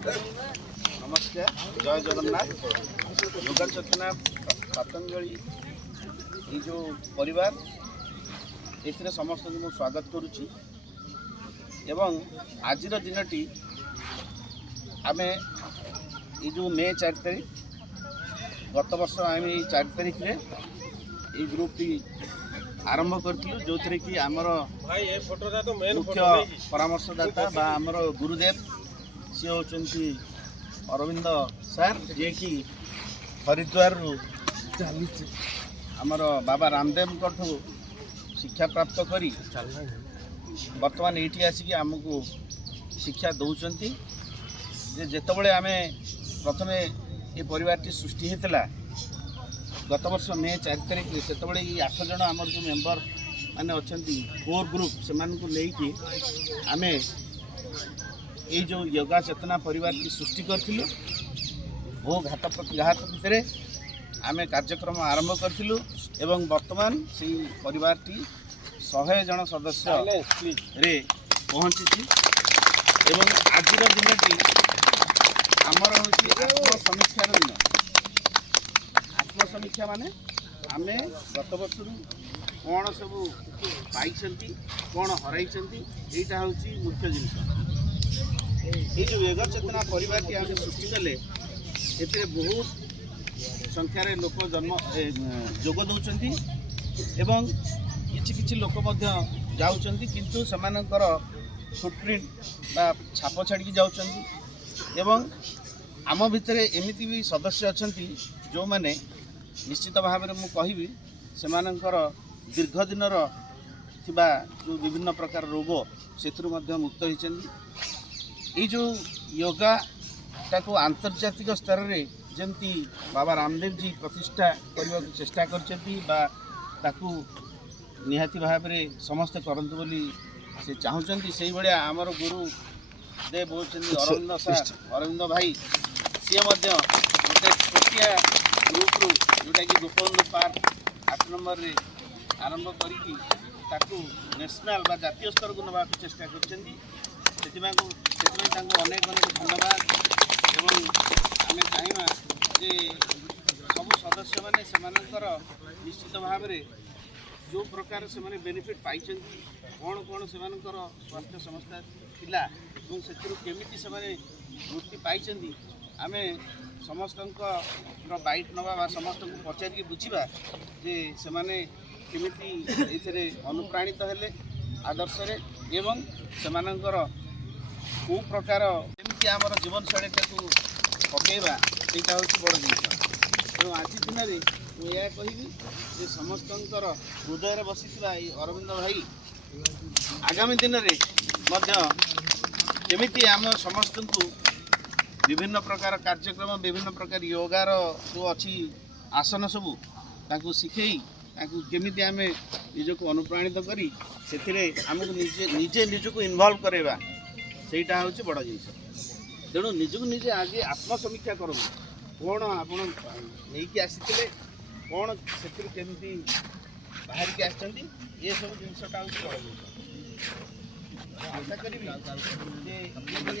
नमस्कार जय जगन्नाथ योगा चेतना पतंजलि ये जो परिवार एथिरे समस्त को स्वागत करुच्ची एवं आज दिनटी आमे ये जो मे 4 तारीख गत वर्ष आम 4 तारीख रे ये ग्रुप टी आरंभ करूँ जो थे कि आमर मुख्य परामर्शदाता बा आमर गुरुदेव सी होती अरविंद सार जे कि हरिद्वार आमर बाबा रामदेव ठू शिक्षा प्राप्त करी वर्तमान ये आसिक आमको शिक्षा दौरान जेतबले आम प्रथम ये परिवार सृष्टि होता गत वर्ष मे 4 तारीख से 8 जन आम जो मेंबर माने अच्छा कोर ग्रुप से लेकिन आम ये जो योगा चेतना परिवार की सृष्टि करूँ बहु घात प्रतिघात भितर आम कार्यक्रम आरंभ करूँ एवं वर्तमान से परिवार टी 100 जन सदस्य रे पहुँची एवं आज दिन टी आमर हूँ आत्मसमीक्षार दिन आत्मसमीक्षा माने आमे गत वर्ष कौन सब पाई कौन हर यहाँ हूँ मुख्य जिनस ये जो योग चेतना परिवार की आम सृष्टि कले ए बहुत संख्यार लोक जन्म जोग दौरान एवं किछि लोक जाऊँच किंतु सेमानकर फुटप्रिंट बा छाप छाड़ी जाऊँच एवं आम भितर एमती भी सदस्य अच्छा जो मैंने निश्चित भाव में मुझे से दीर्घ दिन जो विभिन्न प्रकार रोग से मुक्त होती जो योगा ताको आंतर्जातिक स्तर में जमती बाबा रामदेव जी प्रतिष्ठा करने को चेष्टा करताकू निहाती भाव में समस्ते करंतु बोली से चाहूँगी से भाया आमर गुरु देव होती अरविंद सार अरविंद भाई सी गोटे छोटिया ग्रुप रू जोटा कि गोपबंधु पार्क 8 नंबर रे आरंभ करी नेशनल बा जातीय स्तर को नवा चेष्टा कर अनेक अनेक धन्यवाद एवं आम चाहिए जे सब सदस्य मैंने निश्चित भाव में जो प्रकार से मैंने बेनिफिट पाई कौन कौन से स्वास्थ्य समस्या थिला से केमिति से वृत्ति पाई आम समस्त बाइट नवा समस्त को पचार बुझा जे से केमिति अनुप्राणित हेले आदर्श रे एवं सेमानंकर को प्रकार केमिति आमर जीवन शैली को पकेबा सेटा हूँ बड़ जिनिस तेणु आज दिन में मुझे यह कहि समस्त हृदय बसी अरविंद भाई आगामी दिन में केमिति आम समस्त को विभिन्न प्रकार कार्यक्रम विभिन्न प्रकार योगार जो अच्छी आसन सबू ताकू शिखई केमिति आम निजक अनुप्राणित करी से आमको निजे निजक इनवल्व करवा सेटा हूँ बड़ जिनिस तेणु निजक निजे आज आत्मसमीक्षा करूँ कौन आप नहीं आसी कौन से केमिति बाहर के आसछंती ये सब जिनसटा हूँ बड़ जिनिस आशा करी बंडिंग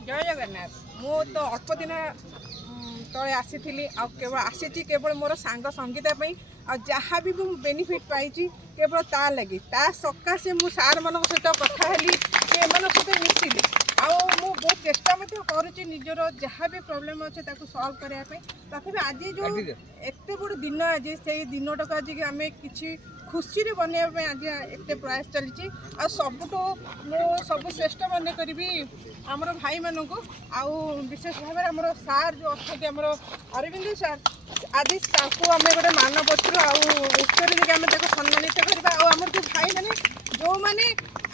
जय जगन्नाथ मु तो अल्प दिन तले आसी केवल आसी केवल मोर सांग संगीता आ जहाँ भी बेनिफिट पाई केवल ता लगी ता सकाशे मु सार मान सहित कथा हेली सहित मिसिली आउ बहुत चेष्टा करुच्ची निजर जहाँ भी प्रोब्लेम अच्छे सल्व करने तथापि आज जो एत बड़ दिन आज से दिनटा आज आम कि खुशी बनवाई आज एत प्रयास चली सबुठ सब श्रेष्ठ मन करी आमर भाई मानक आउ विशेष भाव आमर सार जो अच्छा आमर अरविंद सार आज आम गोटे मानपत्र आम सम्मानित करवा आमर जो भाई मैंने जो मैंने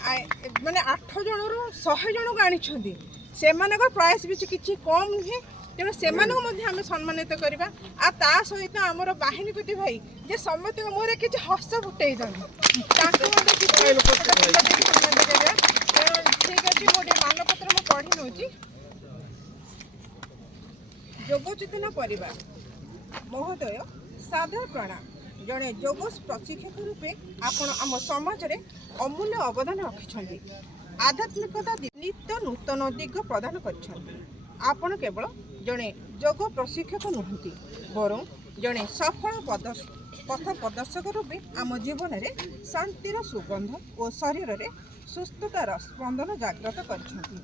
8 जन 100 जन को आनी से प्रयास भी किसी कम नुहे तेणु से आम सम्मानित करवा आ ता सहित आमर बाहिनीपति भाई जे समस्त मोर किसी हस फुटे ठीक अच्छे गोटे मानपत्र मुझे पढ़ी नौची जोग चेतना परिवार महोदय सादर प्रणाम जड़े जोग प्रशिक्षक रूपे आपण आम समाज रे अमूल्य अवदान रखिछन्ति आध्यात्मिकता नित्य नूतन दिग प्रदान करिछन्ति आपण केवल जड़े जोग प्रशिक्षक नुहति बरं जड़े सफल पथ प्रदर्शक रूपे आम जीवन में शांतिर सुगंध और शरीर में सुस्थतार स्पंदन जागृत करिछन्ति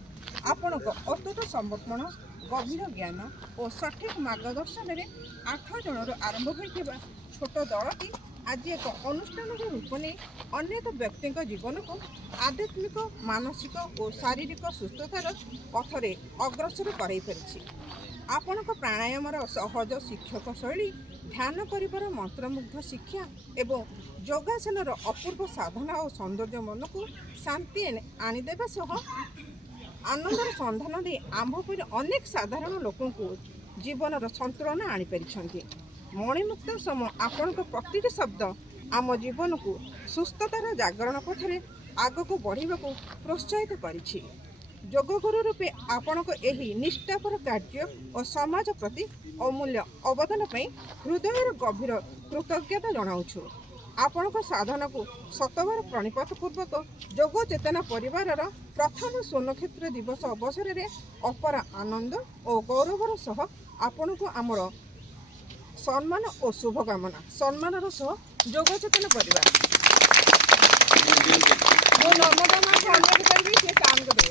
आपण अतुट समर्पण गभीर ज्ञान और सठिक मार्गदर्शन में 8 जन आरंभ होता छोट दलटी आज एक अनुष्ठान रूप नहीं अनेक व्यक्ति जीवन को आध्यात्मिक मानसिक और शारीरिक सुस्थतार पथरे अग्रसर कराई पारिछि आपण प्राणायाम सहज शिक्षक शैली ध्यान कर मंत्रमुग्ध शिक्षा एवं योगासन अपूर्व साधना और सौंदर्य मन को शांति आनीदेवा सह आनंदर संधान दे आंभ पर अनेक साधारण लोक जीवन संतुलन आनीपारी मणिमुक्त समय आपण प्रति शब्द आम जीवन को सुस्थतार जागरण पथरे आग को बढ़ा प्रोत्साहित करिछि जोगगुरु रूपे आपण एही निष्ठापर कार्य और समाज प्रति अमूल्य अवदान हृदय गभीर कृतज्ञता जनाऊछु आपण साधन को शतबार प्रणिपात पूर्वक जोग चेतना परिवार प्रथम स्वर्णक्षेत्र दिवस अवसर में अपार आनंद और गौरवर सह आपण को आमर सम्मान और शुभकामना सम्मान सह जोग चेतना परिवार मो नर्मदा माँ को अनुरोध करी से काम करे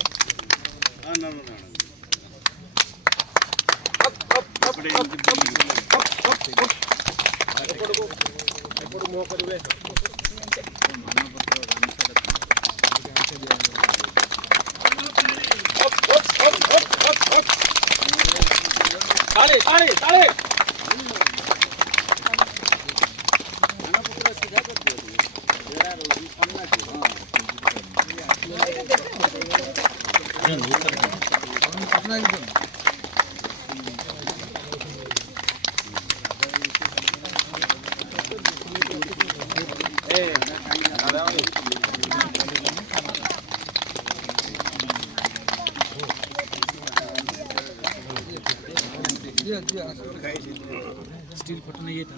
स्टील फोटो नहीं था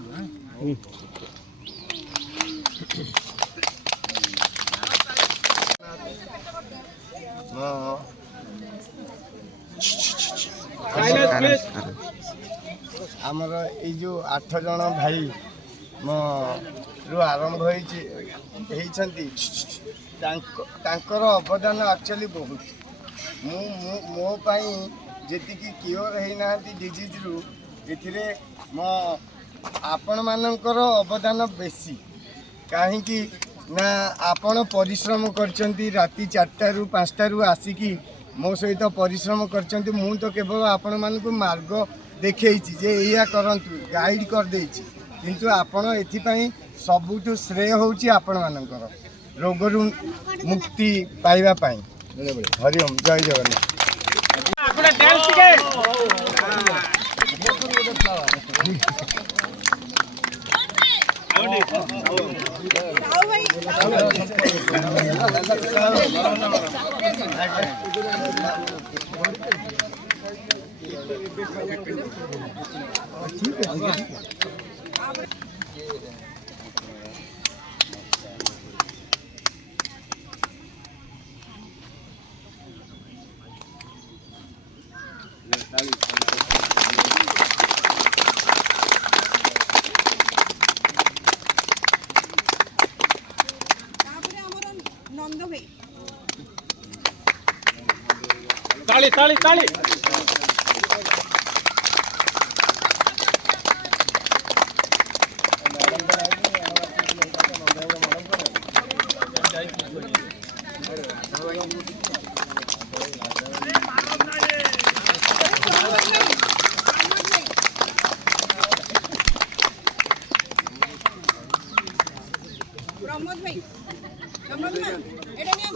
आमर ये जो 8 जन भाई मो आरंभ होकर अवदान एक्चुअली बहुत मो जी क्योर होना डिजीज रु ए मो आपण मानकर अवदान बेसी कहीं ना आपण परिश्रम करचंती राति 4टा रु 5टा रु आसिकी मो सहित परिश्रम करचंती मु तो केवल आपण मानकु मार्ग देखैछि जे एया करंतु गाइड कर देछि किंतु आपण एथिपई सबुठु श्रेय होछि आपण मानकर रोग रु मुक्ति पाइबा पई हरि ओम जय जगन्नाथ नंद भाई ताली ताली ताली प्रमोद भाई प्रमोद भाई एटा नहीं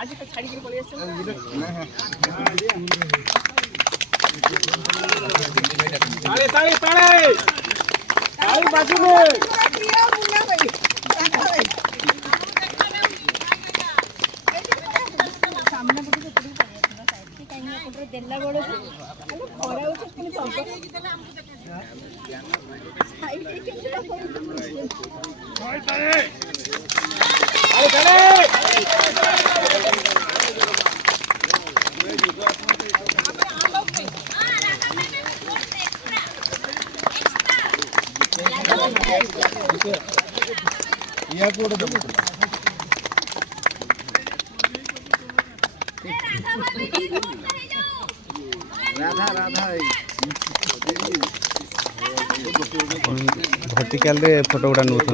ଆଜି ତ ଛାଡ଼ିକିରି ପଳେଇ ଆସିଛ ताली ताली ताली ताली बाजूने ଦେଲା ବେଳକୁ ଖରା ହଉଛି ପୁଣି भर्टिकाल रे फोटो गुड़ा नोट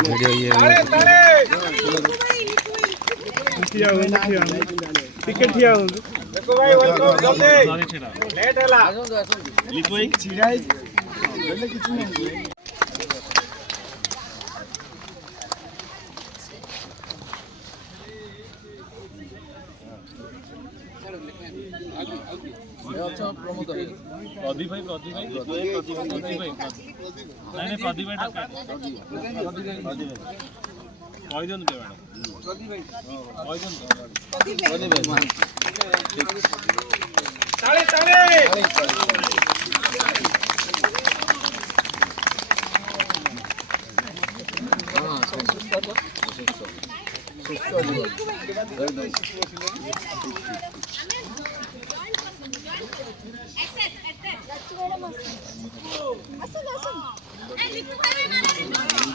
वीडियो ये टिकट ठिया हो देखो भाई वेलकम जल्दी लेट हैला लिख भाई छिड़ा बोले किछ नहीं प्रदीप भाई नहीं प्रदीप भाई कह दियन के मैडम प्रदीप भाई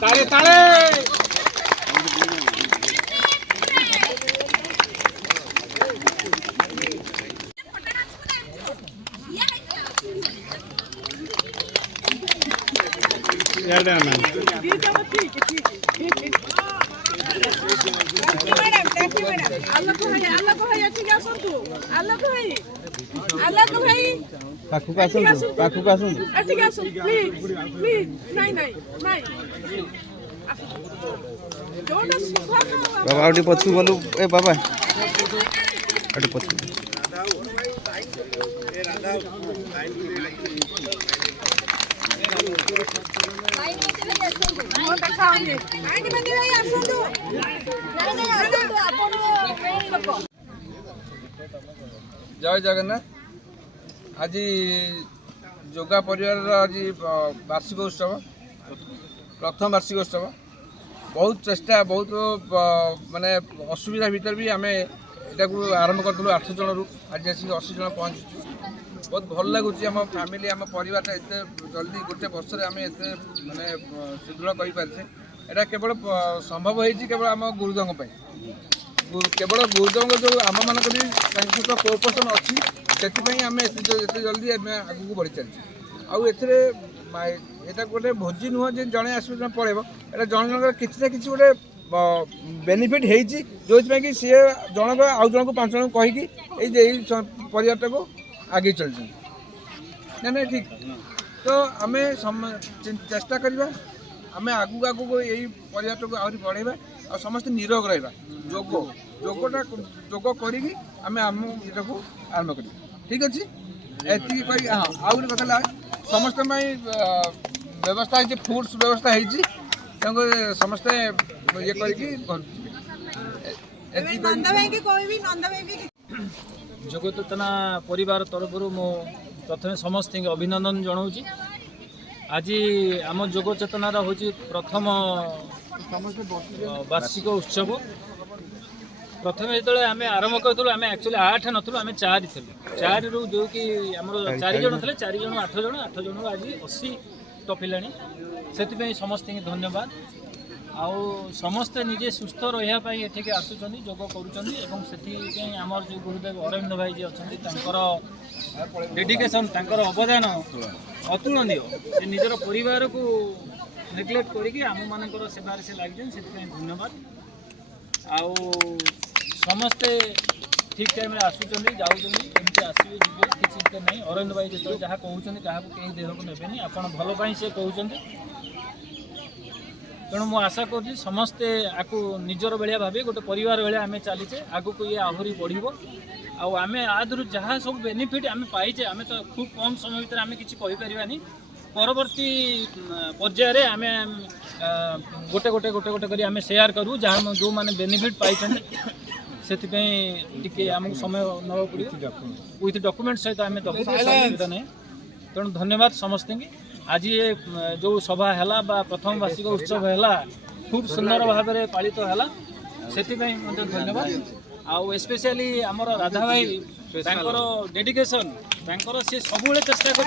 ताली ताली ताली ताली बाबा आउटी पछु बोलू ए बाबा आउटी पछु जय जगन्नाथ आज जोगा परिवार आज वार्षिक उत्सव प्रथम वार्षिक उत्सव बहुत चेष्टा बहुत माने असुविधा भीतर भी आम यहाँ आरंभ करूँ 8 जन रू आज आसिक 80 जन पहुँचु बहुत भल लगुच आम फैमिली आम परिवार एत जल्दी गोटे वर्ष आम एत माने सुदृढ़ कर पारे यहाँ केवल संभव होती केवल आम गुरुदेव केवल गुरुदेव जो आम मान सहित कोऑपरेशन अच्छी से आम एत जल्दी आगे बढ़ी चलती आउ एटा गोटे भोजी नुह जे जड़े आस पड़े एटा जन जन किसी ना कि गोटे बेनिफिट होती जो कि सी जनक आउ जन को 5 जन कहीकि परिवार को आगे चलती ना ठीक तो आम चेष्टा करवा आम आगू आगू यही परिवार को आहरी बढ़ेगा और समस्त निरोग रहा जोगटा जोग करी आम आम ये आरम्भ कर ठीक अच्छे एति हाँ आउ गोटे कथा समस्त व्यवस्था है फूड्स व्यवस्था है समस्ते ये करके जोग चेतना परिवार तरफ मो प्रथम समस्त अभिनंदन जनाऊँगी आज आम जोग चेतनार हूँ प्रथम वार्षिक उत्सव प्रथम जो आम आरंभ करूँ आम एक्चुअली 8 नथुलु आम 4 थी 4 रु जो कि आमर 4 जन थे 4 जन 8 जन 8 जन आज 80 टपिला से समस्त धन्यवाद आउ समस्ते निजे सुस्थ रही एठिक आसुँच जोग करमर जो गुरुदेव अरविंद भाई जी अच्छा डेडिकेशन अवदान अतुलनीय से निजर परिवार को नेग्लेक्ट करके आम मान सेवार से लगे से धन्यवाद आउ समस्ते ठीक टाइम आसुँच जाऊँगी एमती आसवे जी किसी ना अरविंद भाई जो जहाँ कहते क्या कहीं देह को नेबेनि आप भल से कहते तेणु मु आशा करुँच समस्ते आपको निजर भाया भाव गोटे परिवार भाया आम चलीचे आगू को ये आहरी बढ़ो आम आदि जहाँ सब बेनिफिट आम पाइचे आम तो खूब कम समय भर आम कि कहीपरानी परवर्ती पर्यायर आम गोटे गोटे गोटे गोटे कर आम सेयार करूँ जहाँ जो मैंने बेनिफिट पाई से आमको समय नवा पड़ो विथ डॉक्यूमेंट सहित आम दबू नहीं तेणु धन्यवाद समस्त की आज ये जो सभा है प्रथम वार्षिक उत्सव है खूब सुंदर भाव में पालित है से धन्यवाद आउ स्पेशली आमर राधा भाई डेडिकेशन सी सब चेष्टा कर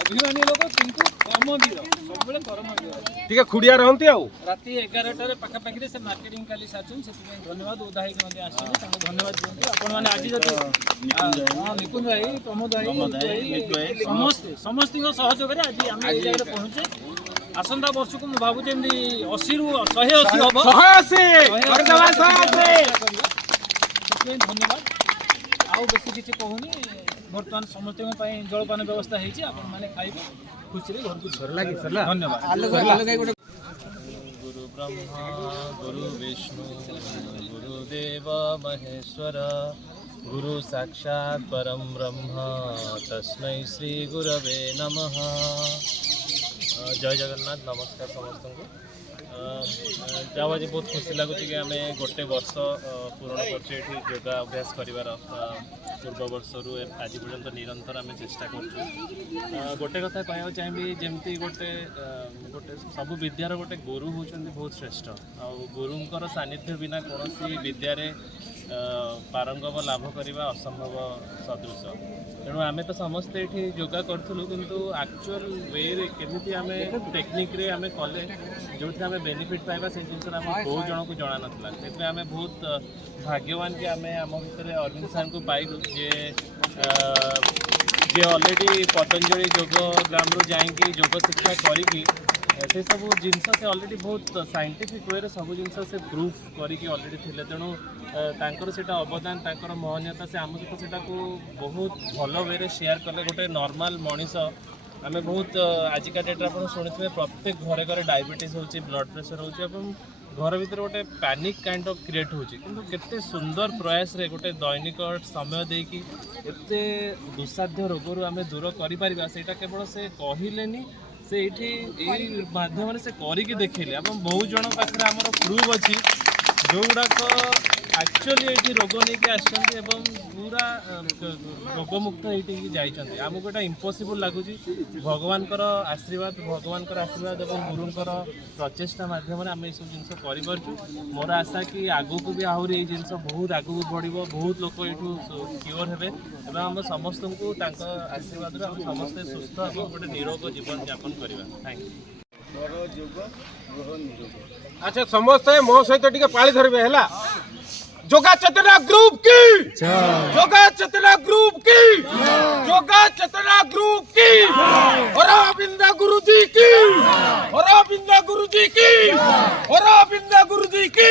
अभिमानी लोक किंतु कर्मवीर सब कर्मवीर खुड़िया रहती राति 11टार पाखापाखि से मार्केटिंग काली सारी से धन्यवाद उदा आसते धन्यवाद दिखाँ आपण मैंने आज जब निकुंज भाई प्रमोद भाई समस्ते समस्त सहयोग आज आम ये जगह पहुँचे आसंता वर्ष को मुझे भावुँ 80 ରୁ 180 धन्यवाद आउ बेसी किसी कहूनी बर्तमान समस्त जलपान व्यवस्था होती मैंने खाइबे खुशी घर को धन्यवाद गुरु ब्रह्मा गुरु विष्णु गुरुदेव महेश्वर गुरु साक्षात् परम ब्रह्म तस्मै श्री गुरवे नमः। जय जगन्नाथ नमस्कार समस्त को जब आज बहुत खुशी लगुच कि आम गोटे वर्ष पूरण कर योगा अभ्यास कर पूर्व वर्ष रु आज पर्यंत निरंतर आम चेष्टा कर गोटे कथा कह चाहिए जमती गोटे गोटे सब विद्यार गोटे गुरु होती बहुत श्रेष्ठ आ गुरुंर सानिध्य बिना कौन विद्यारे पारंगम लाभ करने असंभव सदृश तेणु आम तो समस्ते ये योगा करूँ किंतु एक्चुअल वे केमी आम टेक्निक रे आम कले जो आम बेनिफिट पाइबा से जिन बहुत जन को जना नाला से आम बहुत भाग्यवान कि आम आम भितर अरविंद सार को पाइलु जे ऑलरेडी पतंजलि योग ग्राम रू जाइए योग शिक्षा करी से सब जिनस से ऑलरेडी बहुत साइंटिफिक वे सब जिन से प्रूफ करके ऑलरेडी थे तेणु तांकर सेटा अवदान तांकर महनीयता से आम सहित सेटा को बहुत भल वे शेयर कले गोटे नॉर्मल मनीष आम बहुत आजिका डेट्रे आप शुणी प्रत्येक घरे घरे डायबिटीज होची ब्लड प्रेशर होची घर भीतर गोटे पैनिक काइंड ऑफ क्रिएट होची किंतु केते सुंदर प्रयास रे गोटे दैनिक समय देकी एते दुस्साध्य रोगरू आम दूर करि परिबा सेटा केवल से कहिलेनी से ये माध्यम से करके देखले अब बहुत जन पाखे आमर प्रूफ अच्छी जो गुड़ाक एक्चुअली ये रोग नहीं आसछन्ति एवं पूरा रोगमुक्त होती जाइछन्ति आमको एटा इम्पॉसिबल लगुच भगवान आशीर्वाद और गुरुंकर प्रचेषा माध्यम आम ये सब जिन कर मोर आशा कि आगू को भी आहरी जिन बहुत आगू बढ़ो बहुत लोग ये क्योर हे आम समस्त को आशीर्वाद समस्ते सुस्थ और गोटे निरोग जीवन यापन करवा थैंक यू। अच्छा समस्ते मो सहित टिके पाली धरबे हला जोगा चेतना ग्रुप की जोगा चेतना ग्रुप की जोगा चेतना ग्रुप की अरविंद गुरुजी की अरविंद गुरुजी की अरविंद गुरुजी की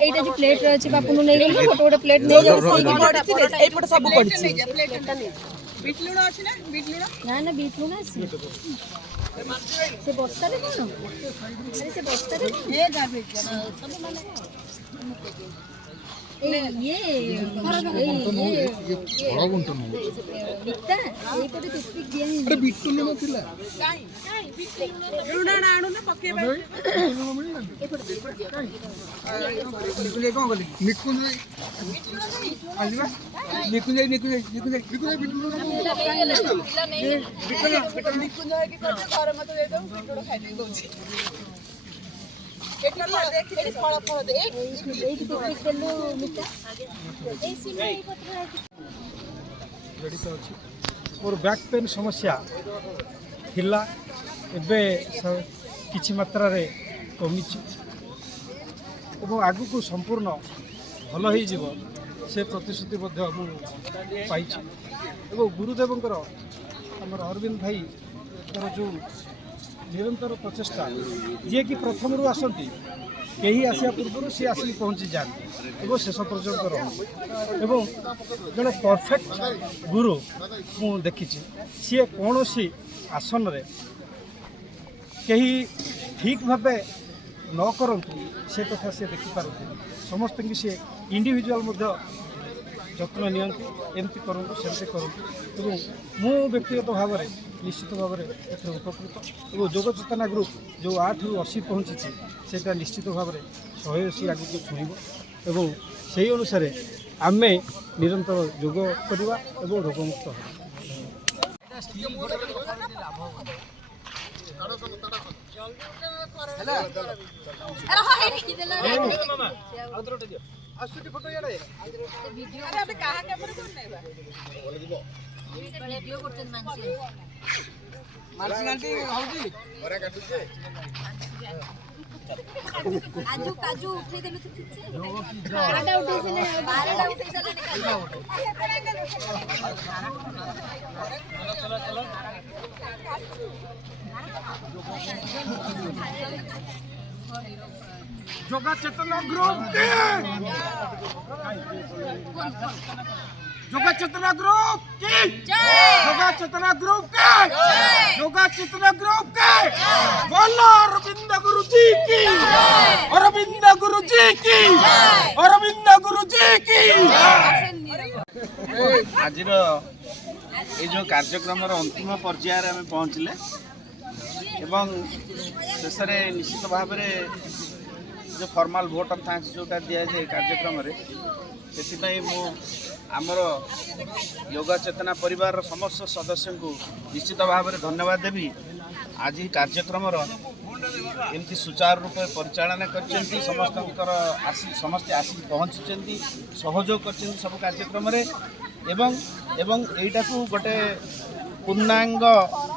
এইটা যে প্লেট রয়েছে বাপুন নেই গেল ফটো ওটা প্লেট নেই যাবে সাইকেল পড়ছি এইপট সব পড়ছি প্লেটটা নেই বিট লুণ আছে না বিট লুণ না না বিট লুণ আছে সে বস্তারে কোন আরে সে বস্তারে এ গার্বেজ সব মানে ये बड़ा गुंटन बिट्टा एई पटे टिक दिया नहीं अरे बिट्टू लुण थिला काई लुण ना आणु ना पकेबा ए पटे निकुंज कोन गली निकुंज आजिबा निकुंज बिट्टू निकुंज की करते घर मत दे दो बिट्टू खाइ दे गौची केतना देख एडी फळ दे एडी टिक देलु मिटा ए सिलाई पत्र रेडी तो अछि मोर बैक पेन समस्या थिला एबे किछि मात्रा रे कमी छि एवं आगु को संपूर्ण ଭଲ ହେଇଯିବ ସେ ପ୍ରତିଶ୍ରୁତି ମଧ୍ୟ ମୁଁ ପାଇଛି ଏବଂ ଗୁରୁଦେବଙ୍କର ଆମର ଅରବିନ୍ଦ ଭାଇଙ୍କର ଯେଉଁ ନିରନ୍ତର ପ୍ରଚେଷ୍ଟା ଯିଏକି ପ୍ରଥମରୁ ଆସନ୍ତି କେହି ଆସିବା ପୂର୍ବରୁ ସିଏ ଆସିକି ପହଞ୍ଚି ଯାଆନ୍ତି ଏବଂ ଶେଷ ପର୍ଯ୍ୟନ୍ତ ରହନ୍ତି ଏବଂ ଜଣେ ପରଫେକ୍ଟ ଗୁରୁ ମୁଁ ଦେଖିଛି ସିଏ କୌଣସି ଆସନରେ କେହି ଠିକ୍ ଭାବେ ନ କରନ୍ତୁ ସେ କଥା ସେ ଦେଖିପାରନ୍ତି ସମସ୍ତଙ୍କୁ ସିଏ ଇଣ୍ଡିଭିଜୁଆଲ୍ ମଧ୍ୟ ଯତ୍ନ ନିଅନ୍ତି ଏମିତି କରନ୍ତୁ ସେମିତି କରନ୍ତୁ ଏବଂ ମୁଁ ବ୍ୟକ୍ତିଗତ ଭାବରେ ନିଶ୍ଚିତ ଭାବରେ ଏଥିରେ ଉପକୃତ ଏବଂ ଯୋଗ ଚେତନା ଗ୍ରୁପ୍ ଯେଉଁ 8ରୁ 80 ପହଞ୍ଚିଛି ସେଇଟା ନିଶ୍ଚିତ ଭାବରେ 180 ଆଗକୁ ଛୁଇଁବ ଏବଂ ସେହି ଅନୁସାରେ ଆମେ ନିରନ୍ତର ଯୋଗ କରିବା ଏବଂ ରୋଗମୁକ୍ତ ହେବା। काजू काजू उठे देलु तो ठीक से 12टा उठे से 12टा उठे चले যোগা চেতনা গ্রুপ কি যোগা চেতনা গ্রুপ কি যোগা চেতনা গ্রুপ কি যোগা চেতনা গ্রুপ কি বলো অরবিন্দ গুরুজি কি অরবিন্দ গুরুজি কি অরবিন্দ গুরুজি কি ଆଜିର ଏଇ ଯେଉଁ କାର୍ଯ୍ୟକ୍ରମର ଅନ୍ତିମ ପର୍ଯ୍ୟାୟରେ ଆମେ ପହଞ୍ଚିଲେ ଏବଂ ଶେଷରେ ନିଶ୍ଚିତ ଭାବରେ ଯେଉଁ ଫର୍ମାଲ ଭୋଟ୍ ଅଫ୍ ଥ୍ୟାଙ୍କ୍ସ ଯେଉଁଟା ଦିଆଯାଏ କାର୍ଯ୍ୟକ୍ରମରେ ସେଥିପାଇଁ ମୁଁ ଆମର ଯୋଗ ଚେତନା ପରିବାରର ସମସ୍ତ ସଦସ୍ୟଙ୍କୁ ନିଶ୍ଚିତ ଭାବରେ ଧନ୍ୟବାଦ ଦେବି। ଆଜି କାର୍ଯ୍ୟକ୍ରମର ଏମିତି ସୁଚାରୁ ରୂପେ ପରିଚାଳନା କରିଛନ୍ତି ସମସ୍ତେ ଆସିକି ପହଞ୍ଚିଛନ୍ତି ସହଯୋଗ କରିଛନ୍ତି ସବୁ କାର୍ଯ୍ୟକ୍ରମରେ ଏବଂ ଏଇଟାକୁ ଗୋଟେ ପୂର୍ଣ୍ଣାଙ୍ଗ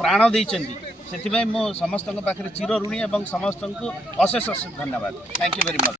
ପ୍ରାଣ ଦେଇଛନ୍ତି ସେଥିପାଇଁ ମୁଁ ସମସ୍ତଙ୍କ ପାଖରେ ଚିର ଋଣୀ ଏବଂ ସମସ୍ତଙ୍କୁ ଅଶେଷ ଅଶେଷ ଧନ୍ୟବାଦ। Thank you very much.